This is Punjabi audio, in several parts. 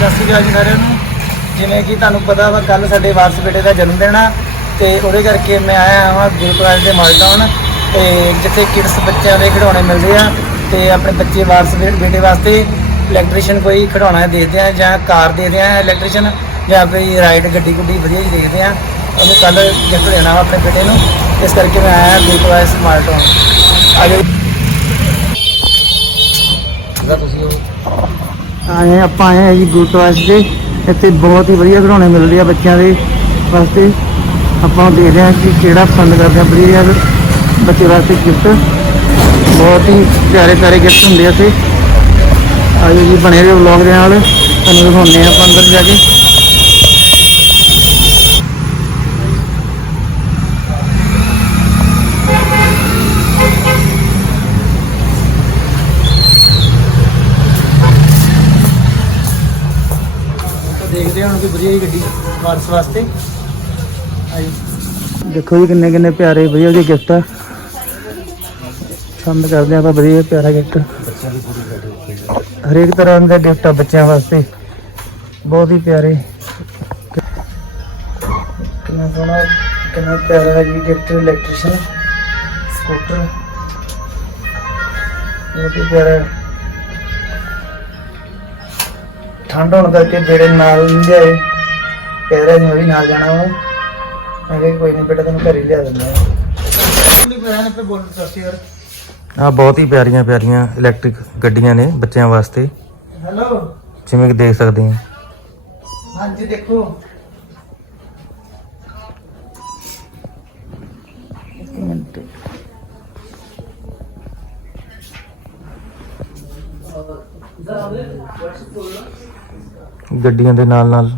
ਸਤਿ ਸ਼੍ਰੀ ਅਕਾਲ ਜੀ ਸਾਰਿਆਂ ਨੂੰ। ਜਿਵੇਂ ਕਿ ਤੁਹਾਨੂੰ ਪਤਾ ਵਾ ਕੱਲ ਸਾਡੇ ਵਾਰਸ ਬੇਟੇ ਦਾ ਜਨਮ ਦਿਨ ਆ। ਤੇ ਉਹਦੇ ਕਰਕੇ ਮੈਂ ਆਇਆ ਹਾਂ ਗੁਰਦੁਆਰੇ ਦੇ ਮਾਲਟਾਊਨ ਤੇ ਜਿੱਥੇ ਕਿਡਸ ਬੱਚਿਆਂ ਦੇ ਖਿਡੌਣੇ ਮਿਲਦੇ ਆ, ਤੇ ਆਪਣੇ ਬੱਚੇ ਵਾਰਸ ਬੇਟੇ ਵਾਸਤੇ ਇਲੈਕਟ੍ਰੀਸ਼ੀਅਨ ਕੋਈ ਖਿਡੌਣਾ ਦੇਖਦੇ ਆ ਜਾਂ ਕਾਰ ਦੇਖਦੇ ਆ ਇਲੈਕਟ੍ਰੀਸ਼ੀਅਨ ਜਾਂ ਕੋਈ ਰਾਈਡ ਗੱਡੀ ਗੁੱਡੀ ਵਧੀਆ ਜਿਹੀ ਦੇਖਦੇ ਆ ਉਹਨੂੰ ਕੱਲ ਗਿਫਟ ਦੇਣਾ ਵਾ ਆਪਣੇ ਬੇਟੇ ਨੂੰ। ਇਸ ਕਰਕੇ ਮੈਂ ਆਇਆ ਗੁਰਦੁਆਰੇ ਸਮਾਰਟਾਊਨ ਆ ਜਾਓ ਆਏ ਆਪਾਂ ਆਏ ਹਾਂ ਜੀ ਗੁਰਦੁਆਰਾ ਦੇ। ਇੱਥੇ ਬਹੁਤ ਹੀ ਵਧੀਆ ਖਿਡੌਣੇ ਮਿਲਦੇ ਆ ਬੱਚਿਆਂ ਦੇ ਵਾਸਤੇ। ਆਪਾਂ ਦੇਖਦੇ ਹਾਂ ਕਿ ਕਿਹੜਾ ਪਸੰਦ ਕਰਦੇ ਆ ਵਧੀਆ ਬੱਚੇ ਵਾਸਤੇ ਗਿਫਟ ਬਹੁਤ ਹੀ ਪਿਆਰੇ ਪਿਆਰੇ ਗਿਫਟ ਹੁੰਦੇ ਆ ਇੱਥੇ। ਆਜੋ ਜੀ, ਬਣੇ ਰਹੋ ਵਲੌਗ ਦੇ ਨਾਲ। ਤੁਹਾਨੂੰ ਦਿਖਾਉਂਦੇ ਆ ਆਪਾਂ ਅੰਦਰ ਜਾ ਕੇ ਤਾਂ ਦੇਖਦੇ ਹਾਂ ਹੁਣ ਕੋਈ ਵਧੀਆ ਜਿਹੀ ਗੱਡੀ ਵਾਰਸ ਵਾਸਤੇ। ਆਈ। ਦੇਖੋ ਜੀ ਕਿੰਨੇ ਕਿੰਨੇ ਪਿਆਰੇ ਵਧੀਆ ਵਧੀਆ ਗਿਫਟ ਆ। ਪਸੰਦ ਕਰਦੇ ਆਪਾਂ ਵਧੀਆ ਪਿਆਰਾ ਗਿਫਟ ਹਰੇਕ ਤਰ੍ਹਾਂ ਦਾ ਗਿਫਟ ਆ ਬੱਚਿਆਂ ਵਾਸਤੇ। ਬਹੁਤ ਹੀ ਪਿਆਰੇ। ਕਿੰਨਾ ਸੋਹਣਾ, ਕਿੰਨਾ ਪਿਆਰਾ ਹੈ ਜੀ ਗਿਫਟ ਇਲੈਕਟ੍ਰੀਸ਼ੀਅਨ ਸਕੂਟਰ ਬਹੁਤ ਹੀ ਪਿਆਰਾ। ਠੰਡ ਹੋਣ ਕਰਕੇ ਬੇੜੇ ਨਾਲ ਨਹੀਂ ਲਿਆਏ। ਕਹਿ ਰਿਹਾ ਜੀ ਵੀ ਨਾਲ ਜਾਣਾ ਵਾ। ਮੈਂ ਕਿਹਾ ਕੋਈ ਨਹੀਂ ਬੇਟਾ ਤੈਨੂੰ ਘਰ ਲਿਆ ਦਿੰਦਾ ਨਹੀਂ ਪਿਆ ਨੇ ਪੇ ਬੋਲ ਸਸਤੀ ਯਾਰ? ਆ ਬਹੁਤ ਹੀ ਪਿਆਰੀਆਂ ਪਿਆਰੀਆਂ ਇਲੈਕਟ੍ਰਿਕ ਗੱਡੀਆਂ ਨੇ ਬੱਚਿਆਂ ਵਾਸਤੇ। ਹੈਲੋ ਜਿਵੇਂ ਕਿ ਦੇਖ ਸਕਦੇ ਹਾਂ ਹਾਂਜੀ ਦੇਖੋ। ਗੱਡੀਆਂ ਦੇ ਨਾਲ ਨਾਲ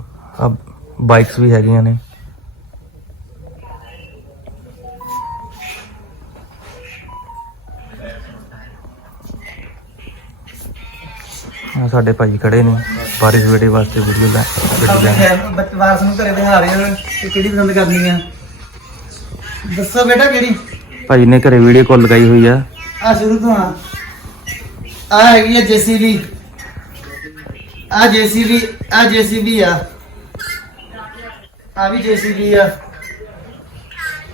ਬਾਈਕਸ ਵੀ ਹੈਗੀਆਂ ਨੇ। ਆ ਸਾਡੇ ਭਾਈ ਖੜੇ ਨੇ ਬਾਰਿਸ਼ ਵੇੜੇ ਵਾਸਤੇ ਵੀਡੀਓ ਲੈ ਗੱਡੀ ਲੈ ਬੱਚ- ਵਾਰਸ ਨੂੰ ਘਰੇ ਦਿਖਾ ਰਹੇ ਹੋ ਕਿ ਕਿਹੜੀ ਪਸੰਦ ਕਰਨੀ ਆ? ਦੱਸੋ ਬੇਟਾ ਕਿਹੜੀ? ਭਾਈ ਨੇ ਘਰੇ ਵੀਡੀਓ ਕਾਲ ਲਗਾਈ ਹੋਈ ਆ। ਆ ਸ਼ੁਰੂ ਤੋਂ ਆ। ਆ ਹੈਗੀ ਆ ਜੇਸੀਬੀ। ਆ ਜੇਸੀਬੀ ਆ ਜੇਸੀਬੀ ਆ। ਆ ਵੀ ਜੇਸੀਬੀ ਆ।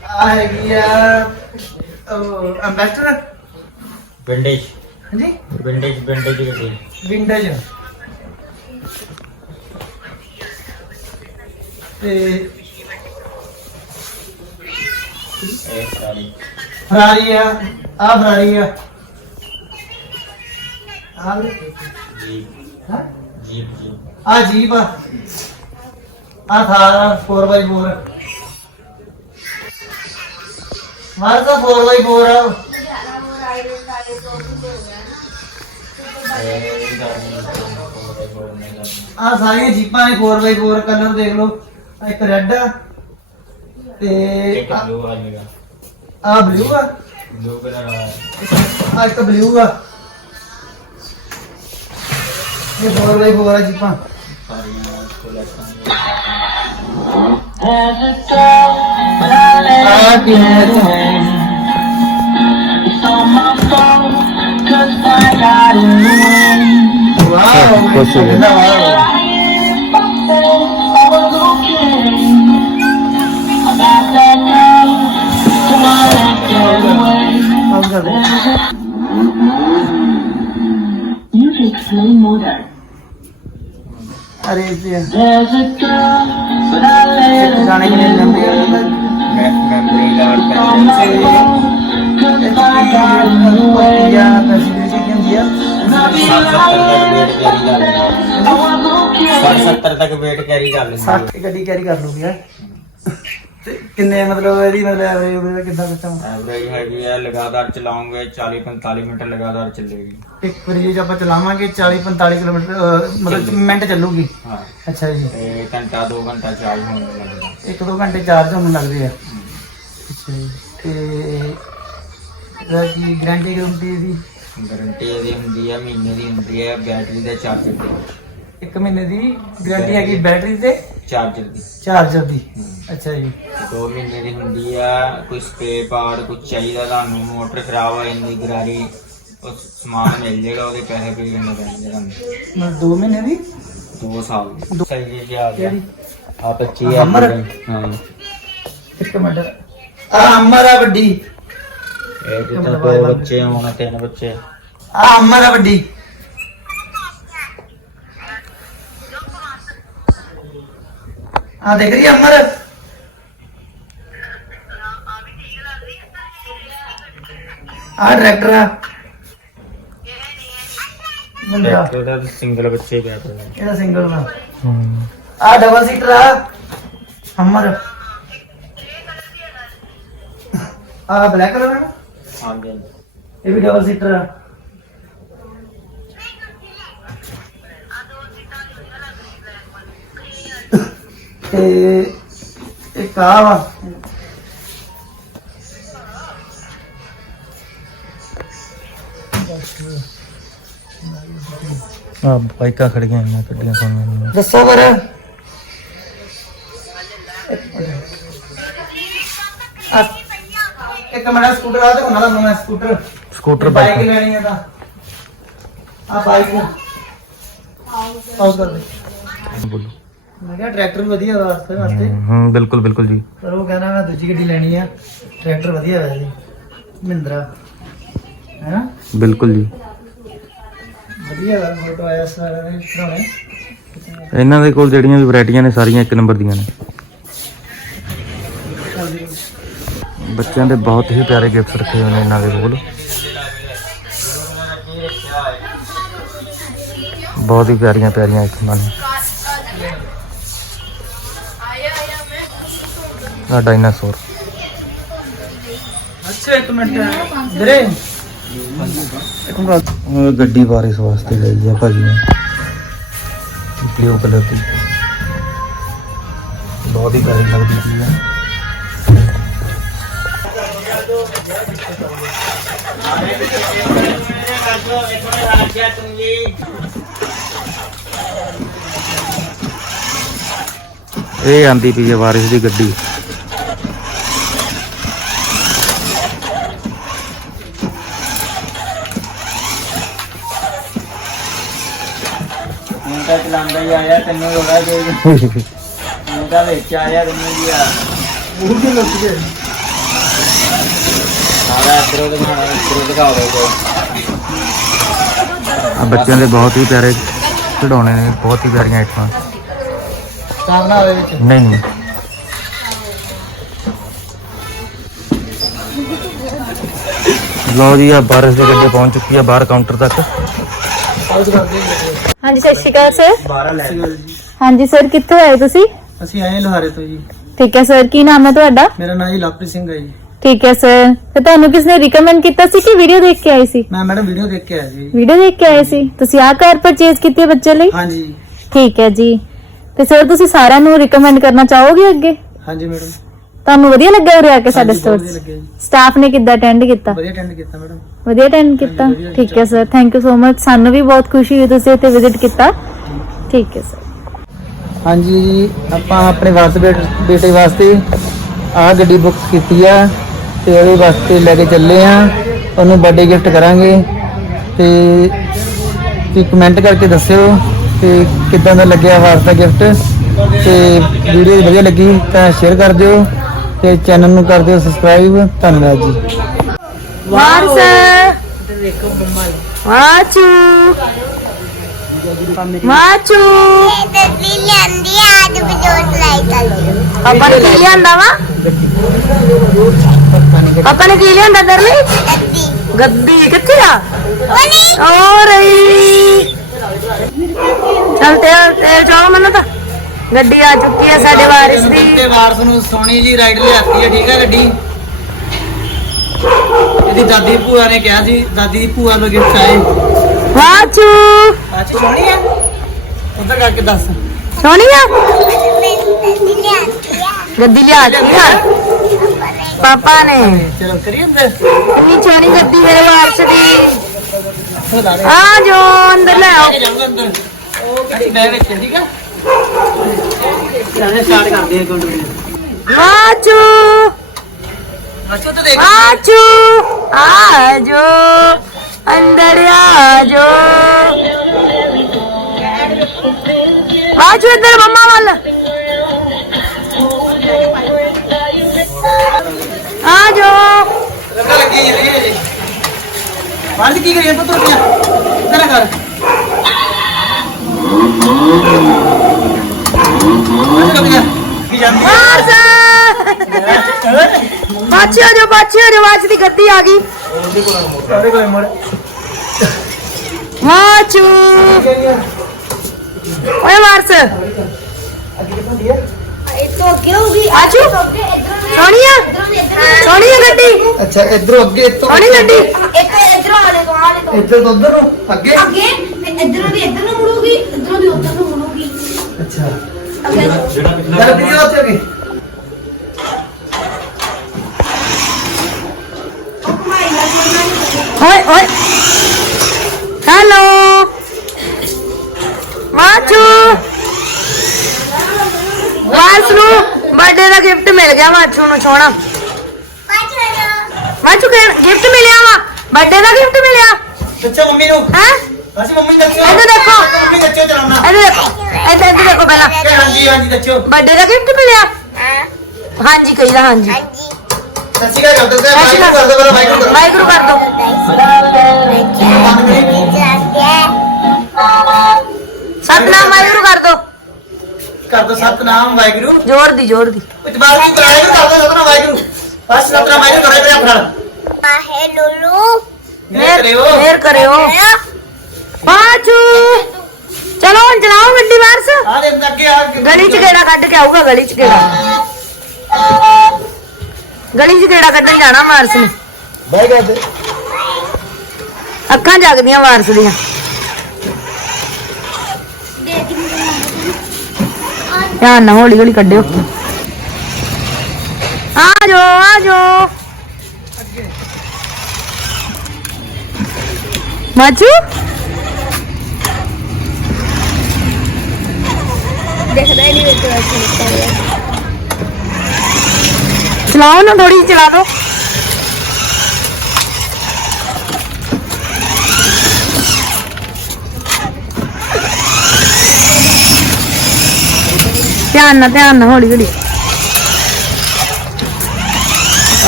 ਆ ਹੈਗੀ ਆ ਅੰਬੈਸਟਰ ਵਿੰਡੇਜ। ਹਾਂਜੀ? ਵਿੰਡੇਜ ਵਿੰਡੇਜ ਗੱਡੀ। ਵਿੰਡੇਜ। ਤੇ ਇਹ ਸਾਰੀ। ਫਰਾਰੀ ਆ ਆ ਫਰਾਰੀ ਆ। ਆ ਜੀਪ ਹਾਂ? ਜੀਪ ਜੀਪ ਆ। ਜੀਪ ਆ ਆ ਥਾਰ 4x4 ਮਾਰ ਦਾ 4x4 ਆ। ਆ ਸਾਰੀਆਂ ਜੀਪਾਂ ਨੇ 4x4 ਕਲਰ ਦੇਖ ਲਓ। ਇੱਕ ਰੈੱਡ ਆ ਤੇ ਇੱਕ ਬਲੂ ਆ ਬਲੂ ਆ ਬਲੂ ਕਲਰ ਆ ਇੱਕ ਬਲੂ ਆ। ਇਹ 4x4 ਆ ਜੀਪਾਂ ਸਾਰੀਆਂ ਕੋਲੈਕਸ਼ਨ ਆ ਕੀ ਹੈ ਵਾਓ ਖੁਸ਼ ਹੋ ਗਏ। Let her ਗਾਣੇ ਕਿਨੇ ਲੈਂਦੇ ਆ ਮੈਂ ਮੈਮਰੀ ਲਾਟ on my ਪੈਂਦੇ phone. Cause I got in the way. ਯਾ ਫੈਸਿਲਿਟੀ ਕੀ ਹੁੰਦੀ ਆ And I'll be 60 70 ਤੱਕ ਵੇਟ ਕੈਰੀ ਕਰ ਲੈਂਦਾ 60 lying. I'm okay. 70 ਤੱਕ ਵੇਟ ਕੈਰੀ ਕਰ ਲੈਂਦਾ 60 ਗੱਡੀ ਕੈਰੀ ਕਰ ਲੂਗੀ ਯਾਰ ਤੇ ਕਿੰਨੇ ਮਤਲਬ ਇਹਦੀ ਮਤਲਬ ਐਵਰੇਜ ਵਗੈਰਾ ਕਿੱਦਾਂ ਸਿਸਟਮ ਐਵਰੇਜ ਹੈਗੀ ਹੈ ਲਗਾਤਾਰ ਚਲਾਉਂਗੇ 40 45 ਮਿੰਟ ਲਗਾਤਾਰ ਚੱਲੇਗੀ। ਇੱਕ ਵਾਰੀ ਜੇ ਆਪਾਂ ਚਲਾਵਾਂਗੇ 40 45 ਕਿਲੋਮੀਟਰ ਅਹ, ਮਤਲਬ ਮਿੰਟ ਚੱਲੂਗੀ। ਹਾਂ। ਅੱਛਾ ਜੀ। ਤੇ ਘੰਟਾ 2 ਘੰਟਾ ਚਾਰਜ ਹੋਣ ਲੱਗਦਾ ਇੱਕ ਦੋ ਘੰਟੇ ਚਾਰਜ ਹੋਣ ਨੂੰ ਲੱਗਦੇ ਆ। ਅੱਛਾ ਜੀ। ਤੇ ਇਹਦਾ ਕੀ ਗਾਰੰਟੀ ਗਾਰੰਟੀ ਇਹਦੀ? ਹੁੰਦੀ ਹੈ ਮਹੀਨੇ ਦੀ ਹੁੰਦੀ ਹੈ ਬੈਟਰੀ ਦੇ ਚਾਰਜਰ ਦੀ ਇੱਕ ਮਹੀਨੇ ਦੀ ਗਾਰੰਟੀ ਹੈਗੀ ਬੈਟਰੀ ਤੇ? ਚਾਰਜਰ ਦੀ। ਚਾਰਜਰ ਦੀ। ਅੱਛਾ ਜੀ। 2 ਮਹੀਨੇ ਦੀ ਹੁੰਦੀ ਆ ਕੋਈ ਸਪਰੇ ਪਾਰਟ ਕੁਝ ਚਾਹੀਦਾ ਤੁਹਾਨੂੰ ਮੋਟਰ ਖਰਾਬ ਹੋ ਜਾਂਦੀ ਗਰਾਰੀ ਉਹ ਸਮਾਨ ਮਿਲ ਜਾਏਗਾ ਉਹਦੇ ਪੈਸੇ ਪੇ ਕਰਨੇ ਪੈਣਗੇ ਤੁਹਾਨੂੰ। ਮਤਲਬ 2 ਮਹੀਨੇ ਦੀ? 2 ਸਾਲ ਦੀ। ਸਹੀ ਜੀ ਆ ਗਿਆ। ਆ 25 ਆ। ਹਮਰ? ਹਾਂ। ਇੱਕ ਮਿੰਟ। ਆ ਅਮਰ ਆ ਵੱਡੀ। ਇਹ ਜਿੱਥੇ ਦੋ ਬੱਚੇ ਹੋਣ ਤਿੰਨ ਬੱਚੇ। ਆ ਅਮਰ ਆ ਵੱਡੀ। ਆ ਦੇਖ ਰਹੀ ਆ ਅਮਰ? ਆ ਡਾਇਰੈਕਟਰ ਆ। ਮੁੰਡਾ। ਇਹਦਾ ਸਿੰਗਲ ਬੱਚੇ ਪਿਆ ਪਿਆ ਇਹਦਾ ਸਿੰਗਲ ਦਾ ਹੂੰ। ਆ ਡਬਲ ਸੀਟਰ ਆ। ਅਮਰ। ਆ ਬਲੈਕ ਕਲਰ ਨਾ? ਹਾਂਜੀ ਹਾਂਜੀ। ਇਹ ਵੀ ਡਬਲ ਸੀਟਰ ਆ। ਤੇ ਇੱਕ ਆ ਵਾ। ਆ ਬਾਈਕਾਂ ਖੜੀਆਂ ਇਹਨਾਂ ਗੱਡੀਆਂ ਦੱਸੋ ਪਰ ਇੱਕ ਮਿੰਟ ਸਕੂਟਰ ਆ ਤੇ ਉਹਨਾਂ ਦਾ ਨਵਾਂ ਸਕੂਟਰ। ਸਕੂਟਰ ਬਾਈਕ ਲੈਣੀ ਹੈ ਤਾਂ। ਆ ਬਾਈਕ। ਆਉ ਕਰ ਦੇ ਬੋਲੋ। ਮੈਂ ਕਿਹਾ ਟਰੈਕਟਰ ਵੀ ਵਧੀਆ ਵਾਸਤੇ ਵਾਸਤੇ। ਹੂੰ ਬਿਲਕੁਲ ਬਿਲਕੁਲ ਜੀ। ਪਰ ਉਹ ਕਹਿੰਦਾ ਮੈਂ ਦੂਜੀ ਗੱਡੀ ਲੈਣੀ ਆ। ਟਰੈਕਟਰ ਵਧੀਆ ਹੈ ਜੀ ਮਹਿੰਦਰਾ। ਹੈ? ਬਿਲਕੁਲ ਜੀ। ਵਧੀਆ ਵਾ ਫੋਟੋ ਆਇਆ ਸਾਰਾ ਨੇ ਬਣਾਉਣੇ ਇਹਨਾਂ ਦੇ ਕੋਲ ਜਿਹੜੀਆਂ ਵੀ ਵੈਰਾਈਟੀਆਂ ਨੇ ਸਾਰੀਆਂ ਇੱਕ ਨੰਬਰ ਦੀਆਂ ਨੇ। ਬੱਚਿਆਂ ਦੇ ਬਹੁਤ ਹੀ ਪਿਆਰੇ ਗਿਫਟ ਰੱਖੇ ਹੋਏ ਨੇ ਇਹਨਾਂ ਦੇ ਕੋਲ। ਬਹੁਤ ਹੀ ਪਿਆਰੀਆਂ ਪਿਆਰੀਆਂ ਆਈਟਮਾਂ ਨੇ ਆ ਡਾਇਨਾਸੌਰ। ਅੱਛਾ ਇੱਕ ਮਿੰਟ। ਵੀਰੇ। ਇੱਕ ਮਿੰਟ। ਉਹ ਗੱਡੀ ਬਾਰਿਸ਼ ਵਾਸਤੇ ਲਈ ਆ ਭਾਜੀ ਨੇ। ਬਲੂ ਕਲਰ ਦੀ। ਬਹੁਤ ਹੀ ਪਿਆਰੀ ਲੱਗਦੀ ਪਈ ਆ ਇਹ ਆਂਦੀ ਪਈ ਹੈ ਬਾਰਿਸ਼ ਦੀ ਗੱਡੀ। ਤਾਂ ਚਲਾਉਂਦਾ ਹੀ ਆਇਆ ਤੈਨੂੰ ਲੋੜਾ ਦੇ ਹੁਣ ਤਾਂ ਵਿੱਚ ਆਇਆ ਤੈਨੂੰ ਜੀ ਆ ਉਹ ਵੀ ਲੱਗ ਗਿਆ ਆਵਾ ਇਧਰੋਂ ਦਿਖਾਣਾ ਇਧਰੋਂ ਦਿਖਾ ਦੋ ਆ ਬੱਚਿਆਂ ਦੇ ਬਹੁਤ ਹੀ ਪਿਆਰੇ ਖਿਡੌਣੇ ਨੇ ਬਹੁਤ ਹੀ ਪਿਆਰੀਆਂ ਆਈਟਮਾਂ ਸਾਹਮਣਾ ਹੋਵੇ ਵਿੱਚ ਨਹੀਂ ਨਹੀਂ ਲਓ ਜੀ ਆ ਬਾਰਿਸ਼ ਦੀ ਗੱਡੀ ਪਹੁੰਚ ਚੁੱਕੀ ਆ ਬਾਹਰ ਕਾਊਂਟਰ ਤੱਕ ਆਉਟ ਕਰ ਦੇ ਹਾਂਜੀ ਸਤਿ ਸ਼੍ਰੀ ਅਕਾਲ ਸਰ। 12 ਲੈ ਹਾਂਜੀ ਸਰ ਕਿੱਥੋਂ ਆਏ ਤੁਸੀਂ? ਅਸੀਂ ਆਏ ਹਾਂ ਲੋਹਾਰੇ ਤੋਂ ਜੀ। ਠੀਕ ਹੈ ਸਰ ਕੀ ਨਾਮ ਹੈ ਤੁਹਾਡਾ? ਮੇਰਾ ਨਾਮ ਜੀ ਲਵਪ੍ਰੀਤ ਸਿੰਘ ਹੈ ਜੀ। ਠੀਕ ਹੈ ਸਰ। ਤੇ ਤੁਹਾਨੂੰ ਕਿਸ ਨੇ ਰਿਕਮੈਂਡ ਕੀਤਾ ਸੀ ਕਿ ਵੀਡੀਓ ਦੇਖ ਕੇ ਆਏ ਸੀ? ਮੈਂ ਮੈਡਮ ਵੀਡੀਓ ਦੇਖ ਕੇ ਆਇਆ ਜੀ। ਵੀਡੀਓ ਦੇਖ ਕੇ ਆਏ ਸੀ? ਤੁਸੀਂ ਆਹ ਕਾਰ ਪਰਚੇਜ਼ ਕੀਤੀ ਹੈ ਬੱਚੇ ਲਈ? ਹਾਂਜੀ। ਠੀਕ ਹੈ ਜੀ। ਤੇ ਸਰ ਤੁਸੀਂ ਸਾਰਿਆਂ ਨੂੰ ਰਿਕਮੈਂਡ ਕਰਨਾ ਚਾਹੋਗੇ ਅੱਗੇ? ਹਾਂਜੀ ਮੈਡਮ। ਤੁਹਾਨੂੰ ਵਧੀਆ ਲੱਗਿਆ ਉਰੇ ਆ ਕੇ ਸਾਡੇ ਹਾਂਜੀ, ਸਟੋਰ ਵਧੀਆ ਲੱਗਿਆ ਜੀ। ਸਟਾਫ ਨੇ ਕਿੱਦਾਂ ਅਟੈਂਡ ਕੀਤਾ? ਵਧੀਆ ਅਟੈਂਡ ਕੀਤਾ ਮੈਡਮ ਵਧੀਆ ਅਟੈਂਡ ਕੀਤਾ? ਹਾਂਜੀ, ਵਧੀਆ ਠੀਕ ਹੈ sir thank you so much ਸਾਨੂੰ ਵੀ ਬਹੁਤ ਖੁਸ਼ੀ ਹੋਈ ਤੁਸੀਂ ਇੱਥੇ ਵਿਜ਼ਿਟ ਕੀਤਾ। ਠੀਕ ਹੈ ਸਰ ਹਾਂਜੀ ਜੀ ਆਪਾਂ ਆਪਣੇ ਵਾਸਤੇ ਬੇਟ- ਬੇਟੇ ਵਾਸਤੇ ਆਹ ਗੱਡੀ ਬੁੱਕ ਕੀਤੀ ਆ ਤੇ ਉਹਦੇ ਵਾਸਤੇ ਲੈ ਕੇ ਚੱਲੇ ਆ। ਉਹਨੂੰ ਬਰਥਡੇ ਗਿਫਟ ਕਰਾਂਗੇ ਤੇ ਤੁਸੀਂ ਕਮੈਂਟ ਕਰਕੇ ਦੱਸਿਓ ਕਿ ਕਿੱਦਾਂ ਦਾ ਲੱਗਿਆ ਵਾਸਤਾ ਗਿਫਟ ਤੇ ਵੀਡੀਓ ਵਧੀਆ ਲੱਗੀ ਤਾਂ ਸ਼ੇਅਰ ਕਰ ਦਿਓ। ਤੇ ਚੈਨਲ ਨੂੰ ਕਰ ਦਿਓ ਸਬਸਕ੍ਰਾਈਬ ਧੰਨਵਾਦ ਜੀ। ਵਾਰਸ ਵਾਚੂ। ਵਾਚੂ। ਪਾਪਾ ਨੇ ਕੀ ਲਿਆਂਦਾ ਵਾ? ਪਾਪਾ ਨੇ ਕੀ ਲਿਆਂਦਾ ਤੇਰੇ ਲਈ? ਗੱਦੀ। ਕਿੱਥੇ ਆ? ਓ ਰਹੀ। ਚਲ ਤੇ ਤੇ ਜਾਓ ਮਨ ਤਾਂ। ਗੱਡੀ ਆ ਚੁੱਕੀ ਹੈ ਸਾਡੇ ਵਾਰਿਸ ਦੀ। ਤੇ ਵਾਰਸ ਨੂੰ ਸੋਹਣੀ ਜੀ ਰਾਈਡ ਲਿਆਤੀ ਹੈ ਠੀਕ ਹੈ ਗੱਡੀ? ਇਹਦੀ ਦਾਦੀ ਭੂਆ ਨੇ ਕਿਹਾ ਸੀ ਦਾਦੀ ਦੀ ਭੂਆ ਨੂੰ ਗਿਫਟ ਆਏ। ਵਾਚੂ। ਅੱਛਾ ਸੋਹਣੀ ਆ ਉਧਰ ਕਰਕੇ ਦੱਸ। ਸੋਨੀਆ ਗੱਡੀ ਲਿਆ ਦਿੱਤੀ ਆ ਪਾਪਾ ਨੇ। ਚਲੋ ਕਰੀਏ ਅੰਦਰ। ਇੰਨੀ ਸੋਹਣੀ ਗੱਡੀ ਮੇਰੇ ਵਾਰਸ ਦੀ। ਲਾ ਦੇ। ਆ ਜੋ ਅੰਦਰ ਲੈ ਆਓ। ਕੇ ਜਾਊਂਗਾ ਅੰਦਰ। ਉਹ ਗੱਡੀ ਬੈ ਵਿੱਚ ਠੀਕ ਆ ਚਲੋ ਸਟਾਰਟ ਕਰਦੇ ਹਾਂ ਕੰਟਰੋਲ ਵਾਚੂ ਅੱਛਾ ਤਾਂ ਦੇਖ ਵਾਚੂ ਆ ਜੋ ਅੰਦਰ ਆ ਜੋ ਬਾਜੂ ਇੱਧਰ ਮੰਮਾ ਵੱਲ ਆ ਜੋ ਲੱਗਾ ਲੱਗੀ ਜੀ ਰਹੀ ਹੈ ਜੀ ਬੰਦ ਕੀ ਕਰੀਏ ਪੁੱਤ ਰੁਕਿਆ ਕਰਾ ਕਰ ਜਾਂਦੀ ਹੈ ਜੋ ਬਾਚੀ ਹੋ ਜੋ ਬਾਚ ਦੀ ਗੱਡੀ ਆ ਗਈ। ਉਹਦੇ ਕੋਲ ਮੋੜ ਮਾਚੂ! ਓਏ ਮਾਰਸ ਆਜੂ ਸੋਣੀਆ ਸੋਣੀਆ ਗੱਡੀ? ਅੱਛਾ ਇਧਰੋਂ ਅੱਗੇ ਇੱਥੋਂ ਸੋਹਣੀ ਗੱਡੀ? ਇੱਧਰ ਤੋਂ ਉੱਧਰ ਨੂੰ ਅੱਗੇ? ਅੱਛਾ। ਚੱਲ ਵੀ ਉੱਥੇ ਅੱਗੇ? ਓਏ ਓਏ। ਹੈਲੋ। ਮਾਚੂ ਵਾਸ ਨੂੰ ਬਰਥਡੇ ਦਾ ਗਿਫਟ ਮਿਲ ਗਿਆ ਮਾਚੂ ਨੂੰ ਸੋਹਣਾ। ਮਾਚੂ ਗਿਫਟ ਮਿਲਿਆ ਵਾ। ਬਰਥਡੇ ਦਾ ਗਿਫਟ ਮਿਲਿਆ। ਦੱਸੋ ਮੰਮੀ ਨੂੰ। ਹੈ? ਅਸੀਂ ਮੰਮੀ ਨੂੰ ਦੱਸੋ ਇੱਧਰ ਦੇਖੋ। ਮੰਮੀ ਦੱਸੋ ਚਲਾਉਣਾ ਇੱਧਰ ਦੇਖੋ ਇੱਧਰ ਇੱਧਰ ਦੇਖੋ ਪਹਿਲਾਂ। ਕਿ ਹਾਂਜੀ ਹਾਂਜੀ ਦੱਸੋ ਬਰਥਡੇ ਦਾ ਗਿਫਟ ਮਿਲਿਆ? ਹਾਂਜੀ ਕਹੀਦਾ ਹਾਂਜੀ। ਸੱਚੀ ਗੱਲ ਕਰ ਦੋ ਤੇ ਮਾਈਕ ਨੂੰ ਕਰ ਦੋ ਮੇਰਾ ਮਾਈਕ ਨੂੰ ਕਰ। ਵਾਹਿਗੁਰੂ ਕਰ ਦੋ। ਸਤਨਾਮ ਵਾਹਿਗੁਰੂ ਕਰ ਦੋ। ਕਰ ਦੋ ਸਤਨਾਮ ਵਾਹਿਗੁਰੂ। ਜ਼ੋਰ ਦੀ ਜ਼ੋਰ ਦੀ। ਕੁਝ ਬਾਤ ਨਹੀਂ ਕਰਾਇਆ ਕਰ ਦੋ ਸਤਨਾਮ ਵਾਹਿਗੁਰੂ। ਬਸ ਸਤਨਾਮ ਵਾਹਿਗੁਰੂ ਕਰੇ ਤੇ ਆਪਣਾ ਨੇ ਕਰਿਓ। ਫੇਰ ਕਰਿਓ। ਚਲੋ ਹੁਣ ਚਲਾਓ ਗੱਡੀ ਵਾਰਸ ਆ ਦੇ ਅੱਗੇ ਆ ਗਲੀ ਚ ਗੇੜਾ ਕੱਢ ਕੇ ਆਊਗਾ ਗਲੀ ਚ ਗੇੜਾ ਗਲੀ ਚ ਗੇੜਾ ਕੱਢਣ ਜਾਣਾ ਵਾਰਸ ਨੇ? ਬਾਈ ਕਰ ਦੇ ਅੱਖਾਂ ਜਗਦੀਆਂ ਵਾਰਸ ਦੀਆਂ। ਧਿਆਨ ਨਾਲ ਹੌਲੀ ਹੌਲੀ ਕੱਢਿਓ। ਆ ਜੋ ਆ ਜੋ ਮਾਚੂ ਚਲਾਓ ਨਾ ਥੋੜੀ ਚਲਾ ਦੋ। ਧਿਆਨ ਨਾਲ ਧਿਆਨ ਨਾਲ ਹੌਲੀ ਹੌਲੀ।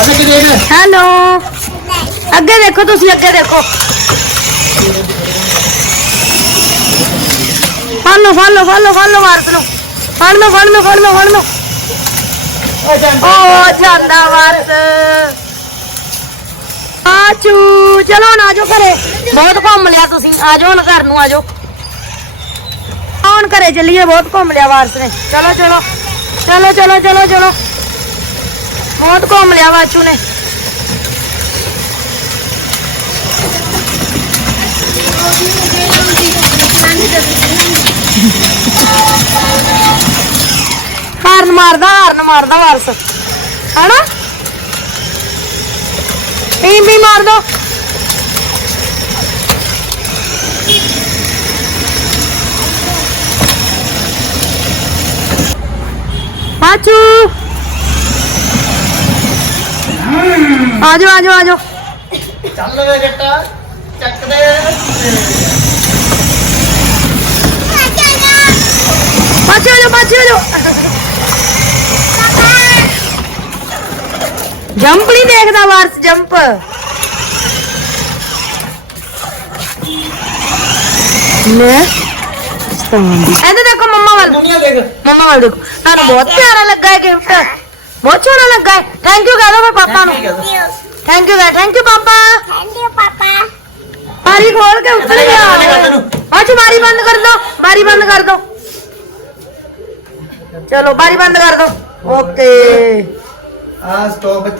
ਅਬੇ ਕਿ ਦੇਖ ਹੈਲੋ। ਅੱਗੇ ਦੇਖੋ ਤੁਸੀਂ ਅੱਗੇ ਦੇਖੋ। ਫੜ ਲਓ ਫੜ ਲਓ ਫੜ ਲਓ ਫੜ ਲਓ ਵਾਰਸ ਨੂੰ। ਫੜ ਲਓ ਫੜ ਲਓ ਫੜ ਲਓ ਫੜ ਲਓ। ਓ ਜਾਂਦੇ ਵਾਰਸ ਆਚੂ ਚਲੋ ਨਾ ਆਜੋ ਘਰੇ। ਬਹੁਤ ਘੁੰਮ ਲਿਆ ਤੁਸੀਂ। ਆਜੋ ਹੁਣ ਘਰ ਨੂੰ ਆਜੋ। ਹੁਣ ਘਰੇ ਚੱਲੀਏ ਬਹੁਤ ਘੁੰਮ ਲਿਆ ਵਾਰਸ ਨੇ। ਚਲੋ ਚਲੋ। ਚਲੋ ਚਲੋ ਚਲੋ ਚਲੋ। ਬਹੁਤ ਘੁੰਮ ਲਿਆ ਬਾਚੂ ਨੇ। ਹਾਰਨ ਮਾਰਦਾ ਹਾਰਨ ਮਾਰਦਾ ਵਾਰਸ। ਹਨਾ? ਪੀ ਪੀ ਮਾਰ ਦੋ। ਬਾਚੂ ਆਜੋ ਆਜੋ ਆਜੋ। ਚੱਲ ਵੇ ਜੱਟਾ ਚੱਕ ਬਾਚੂ ਆਜੋ ਜੰਪ ਨਹੀਂ ਦੇਖਦਾ ਵਾਰਸ ਜੰਪ ਲੈ ਇਹਦੇ ਦੇਖੋ ਮੰਮਾ ਵੱਲ। ਮੰਮੀ ਆ ਦੇਖ। ਮੰਮਾ ਵੱਲ ਦੇਖੋ। ਤੁਹਾਨੂੰ ਬਹੁਤ ਪਿਆਰਾ ਲੱਗਾ ਹੈ ਗਿਫਟ ਬਹੁਤ ਸੋਹਣਾ ਲੱਗਾ ਹੈ ਥੈਂਕ ਯੂ ਕਹਿ ਦੋ ਮੈਂ ਪਾਪਾ ਨੂੰ। ਥੈਂਕ ਯੂ ਥੈਂਕ ਯੂ ਪਾਪਾ। ਬਾਰੀ ਖੋਲ ਕੇ ਉੱਤਰ ਗਿਆ ਬਾਜੂ ਬਾਰੀ ਬੰਦ ਕਰ ਦੋ। ਬਾਰੀ ਬੰਦ ਕਰ ਦੋ। ਚਲੋ ਬਾਰੀ ਬੰਦ ਕਰ ਦੋ। ਓਕੇ। ਆ ਸਟਾਪ ਇੱਥੇ।